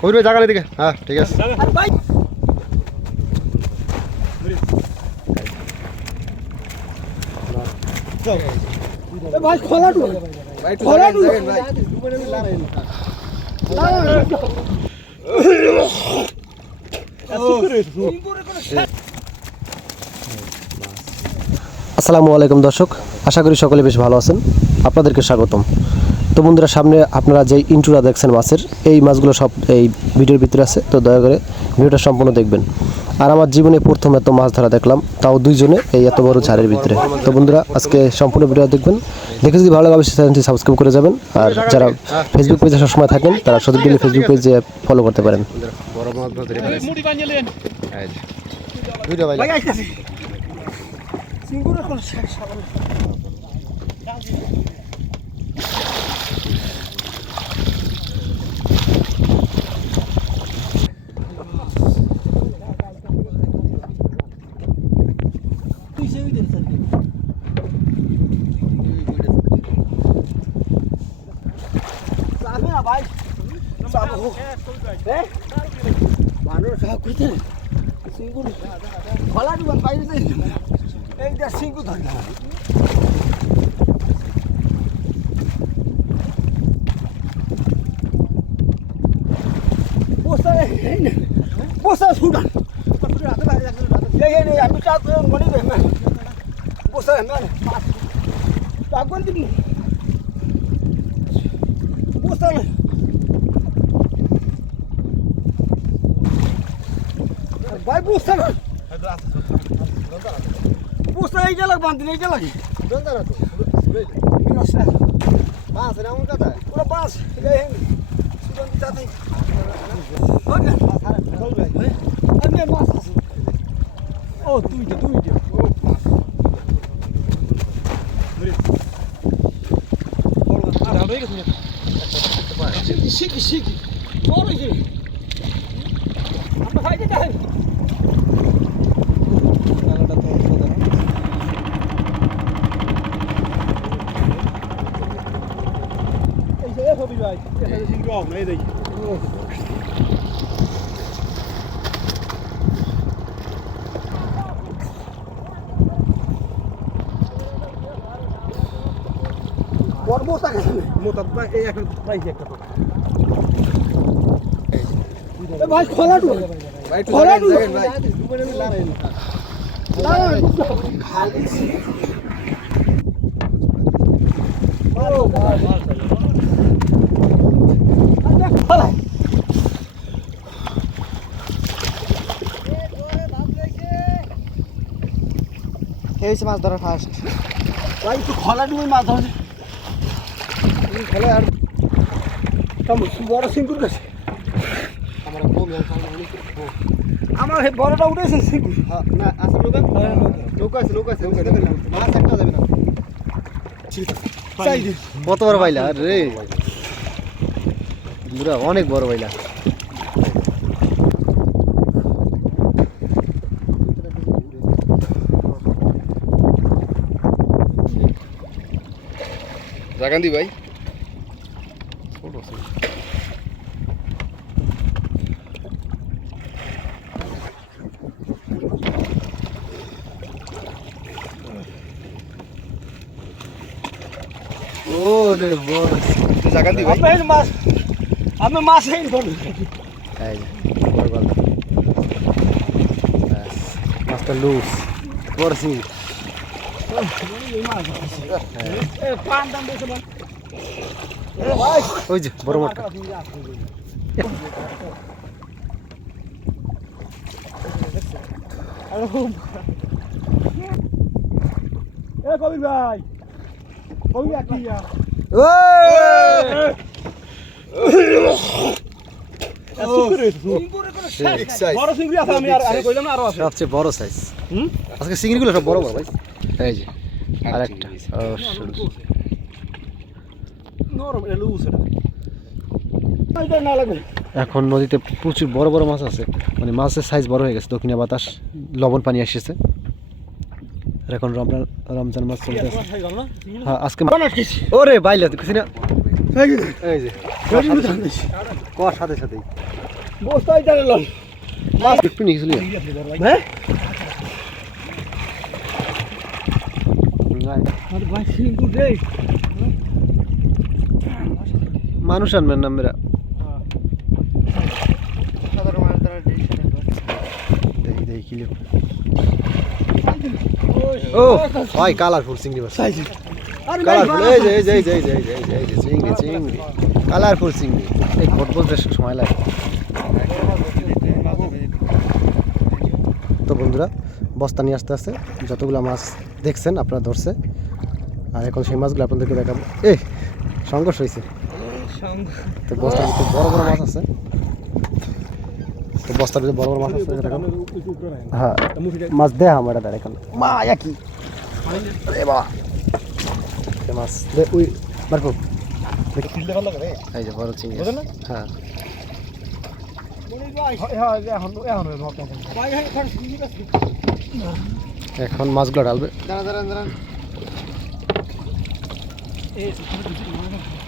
কবির জাগালে দিকে হ্যাঁ ঠিক আছে। ভাই খোলা টু খোলা টু আসসালামু আলাইকুম দর্শক আশা করি সকলে বেশ ভালো আছেন। আপনাদেরকে স্বাগতম। তো বন্ধুরা, সামনে আপনারা যে ইন্টুরা দেখছেন মাছের, এই মাছগুলো সব এই ভিডিওর ভিতরে আছে, তো দয়া করে ভিডিওটা সম্পূর্ণ দেখবেন। আর আমার জীবনে প্রথম এত মাছ ধরা দেখলাম, তাও দুইজনে এই এত বড় ঝাড়ের ভিতরে। তো বন্ধুরা, আজকে সম্পূর্ণ ভিডিও দেখবেন। দেখে যদি ভালো লাগে, অবশ্যই চ্যানেলটি সাবস্ক্রাইব করে যাবেন। আর যারা ফেসবুক পেজে সবসময় থাকেন, তারা সত্যি দিলে ফেসবুক পেজে ফলো করতে পারেন ভাই ভাই আইতাছি সিঙ্গুরে কোন শেষ সাবান যাবে না ভাই যাব হ্যাঁ মানুষ। করতে সিঙ্গুর। খোলা দিবেন বাইরে এইটা সিঙ্গু আমি কাজ মনে দেখ বসা তাকন দিন বসা না ভাই বসা না বসা এইটা লাগ বান্ধিন এইটা লাগে মাছ এটা আমার কথা পুরো বাস এই সুগন্ধি যাতে আমি মাছ আছে ও তুই দে তুই দে শিখি শিখি বড় শিখি আমরা খাইতে দেয় এই যে এক হবি ভাই এই সিংহ অফ নাই দেখি বড় মোটা গেছে মোটা ভাই এই একটা পাইছি একটা এ ভাই খোলা টু ভাই একটু খোলা জাগান, টু জাগান ভাই। খালি এই মাছ ধরা ফার্স্ট ভাই একটু খোলা ডুবে মাছ ধরে। খেলে আর বড় সিঙ্গুর কাছে। আমার কম আমার এই বড়টা উঠেছে সিঙ্গুর। হ্যাঁ, না আছে নৌকা? নৌকা। আছে নৌকা আছে নৌকা আছে। মাছ একটা যাবে না। কত বড় বাইলা রে পুরা অনেক বড় বাইলা। জাগান্দি ভাই। ও রে বড়। জাগান্দি ভাই আমি মাছ আমি মাছ। এই ধরুন এই। ব্যাস, মাছটা লুজ বড় সিং পান দাম বেশি ওই যে বড় মাঠটা। এ কবির ভাই কবির কি Big size. বড় চিংড়ি আছে আমি আর আরে কইলাম না আরও আছে। সবচেয়ে বড় সাইজ হুম? আজকে চিংড়িগুলো সব বড় বড় ভাই। এই যে আরেকটা। নরম এটা লুজ এটা এটা না লাগবে। এখন নদীতে প্রচুর বড় বড় মাছ আছে। মানে মাছের সাইজ বড় হয়ে গেছে দক্ষিণে বাতাস লবণ পানি এসেছে আর এখন রমজান রমজান মাছ চলতেছে হ্যাঁ আজকে ওরে বাইলে খুশি না। এই যে কর সাথে সাথেই। বস্তায় দাঁড়ে লন মাছ একটু নিয়ে গেছিলি হ্যাঁ। মানুষ আনবেন না মেরা দেখি দেখি কিলো। ও হয় কালারফুল চিংড়ি মাছ। কালারফুল এই যে এই যে এই যে এই যে এই যে এই যে এই যে চিংড়ি চিংড়ি। কালারফুল চিংড়ি। এই ঘট বলতে সময় লাগে। তো বন্ধুরা বস্তা নিয়ে আসতে আসতে যতগুলো মাছ দেখছেন আপনারা ধরছে। আর এখন সেই মাছগুলো আপনাদেরকে দেখাবো। এই সংঘর্ষ হয়েছে তো বস্তার ভিতরে বড় বড় মাছ আছে। তো বস্তার ভিতরে বড় বড় মাছ আছে হ্যাঁ মাছ দেয়া আমার এটা এখন মা কি? আরে বাবা। এই মাছ দে উই মারপো এই যে বড় চিংড়ি। হ্যাঁ। এখন মাছগুলো ঢালবে। আস্তে হুম।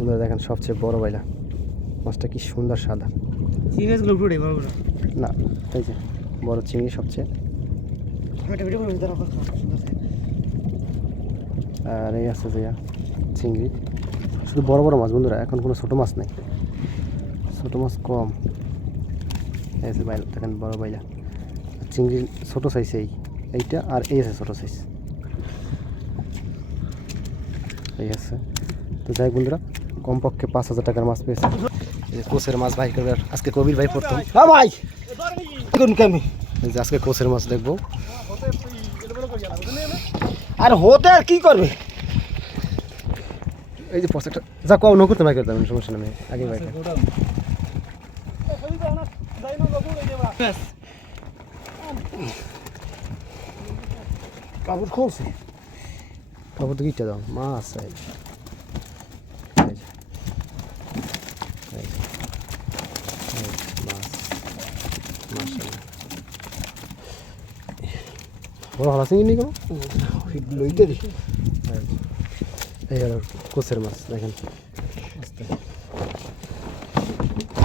বন্ধুরা দেখেন সবচেয়ে বড় বাইলা। মাছটা কি সুন্দর সাদা। উঠে বড় বড় না এই যে বড় চিংড়ি সবচেয়ে। আর এই আছে যে চিংড়ি। শুধু বড় বড় মাছ বন্ধুরা এখন কোনো ছোটো মাছ নেই। ছোটো মাছ কম। এই আছে বাইলা দেখেন বড় বাইলা। চিংড়ির ছোটো সাইজ এই। এইটা আর এই আছে ছোটো সাইজ এই আছে। তো যাই বন্ধুরা কমপক্ষে পাঁচ হাজার টাকার মাছ পেয়েছে। কোচের মাছ ভাই করবে আজকে কবির ভাই প্রথম। হ্যাঁ ভাই। আজকে কোচের মাছ দেখব। আর হতে আর কি করবে? এই যে প্রসেসটা যা কম নকুর তো ভাই করতাম সমস্যা নেই আগে ভাই কাপড় খুলছে। খবর তো কিটা দাও মাছ এই এই যে। এই যে। এই যে, মাছ মাশাআল্লাহ। বড় হালা চিংড়ি কোনো? লইতে দি। এই হলো কোচের মাছ দেখেন।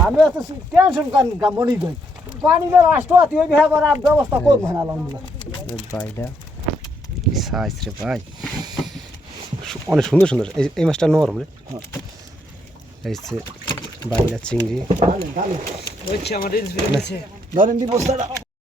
আমি এত টেনশন কান মনি গই পানি বে রাষ্ট্র আতি ব্যবস্থা করব না আলহামদুলিল্লাহ। কি সাইজ রে ভাই। অনেক সুন্দর সুন্দর। এই এই মাছটা নরম রে। এই যে বাইলা চিংড়ি। হচ্ছে আমার রিলস ভিডিও আছে Meron din po sa